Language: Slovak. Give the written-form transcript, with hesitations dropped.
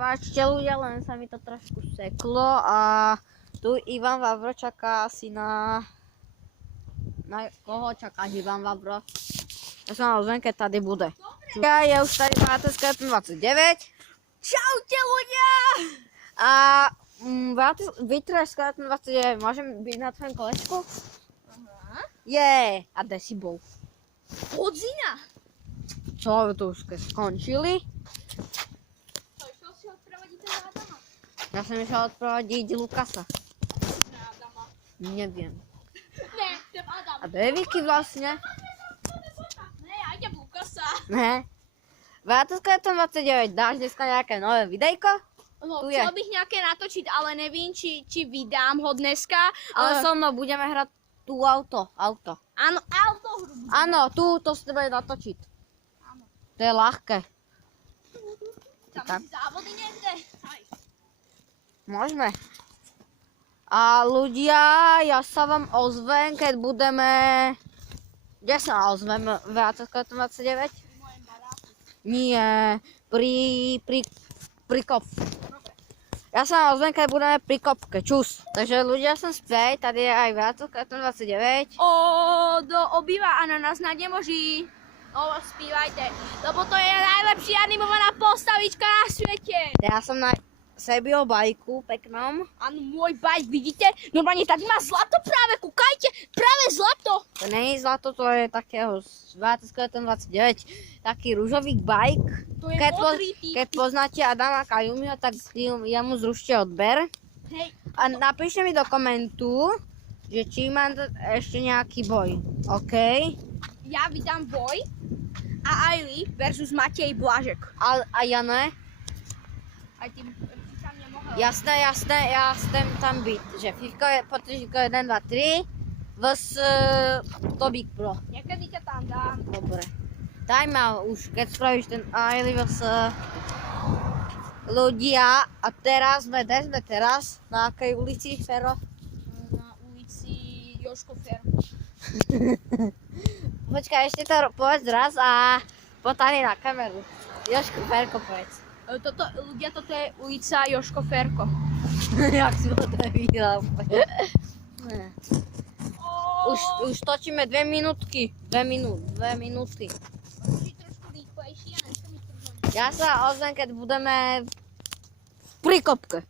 Prepáčte ľudia, len sa mi to trošku seklo a tu Ivan Vavro čaká asi na koho čakáš Ivan Vavro? Ja sa ozvem, keď tady bude. Ja je už tady VTSK 29. Čaute ľudia! A vytreš z 29, môžem byť na tvojom kolečku? Aha. Je, a kde si bol? Podzina. Čo, to už skončili? To išiel si odprevodiť teda Adama? Ja som išiel odprovodiť Lukasa. Ne, Adama. Neviem. Ne, ten Adam. A kde je Vicky vlastne? Ne, ja idem Lukasa. Ne. VTSK 29, dáš dneska nejaké nové videjko? No, Tu je. chcel bych nejaké natočiť, ale nevím, či vydám ho dneska. Ale so mnou budeme hrať tú auto. Áno, autohru. Áno, to si treba natočiť. Áno. To je ľahké. Tam závody niekde. Aj. Môžeme. A ľudia, ja sa vám ozvem, keď budeme... Kde sa ozvem? VTSK 29? Mojem baráku. Nie, pri kopke. Ja sa ozvem, keď budeme pri kopke. Čus. Takže ľudia som späť, tady je aj VTSK 29. Do obýva a na nás nemôže. No, spívajte. Lebo to je najlepší animovaná postavička na svete. Ja som na Sebio bajku peknom. Áno, môj bajk, vidíte? Normálne tady má zlato práve, kúkajte. Práve zlato. To nie je zlato, to je takého VTSK 29. Taký rúžový bajk. To je modrý typ. Keď poznáte Adama Kajumiho, tak jemu zrušte odber. Hej, A napíšte mi do komentu, že či mám ešte nejaký boj. OK? ja vydám boj a Aili versus Matej Blažek. A ja ne? Aj ty tam nemohol. Jasné, ja chcem tam byť. Že Fivko je potržíko 1, 2, 3 vs Tobík Pro. Niekedy ťa tam dám. Dobre. Daj ma už, keď spravíš ten Aili vs ľudia. A teraz sme teraz? Na akej ulici, Fero? Na ulici Jožko Fer. Počkaj, ešte to povedz raz a potahni na kameru. Jožko, Ferko povedz. Toto je ulica Jožko Ferko. Jak si to videl. Už točíme 2 minútky. 2 minúty. Môžeš trošku rýchlejšie a nechcem ísť. Ja sa ozvem, keď budeme pri kopke.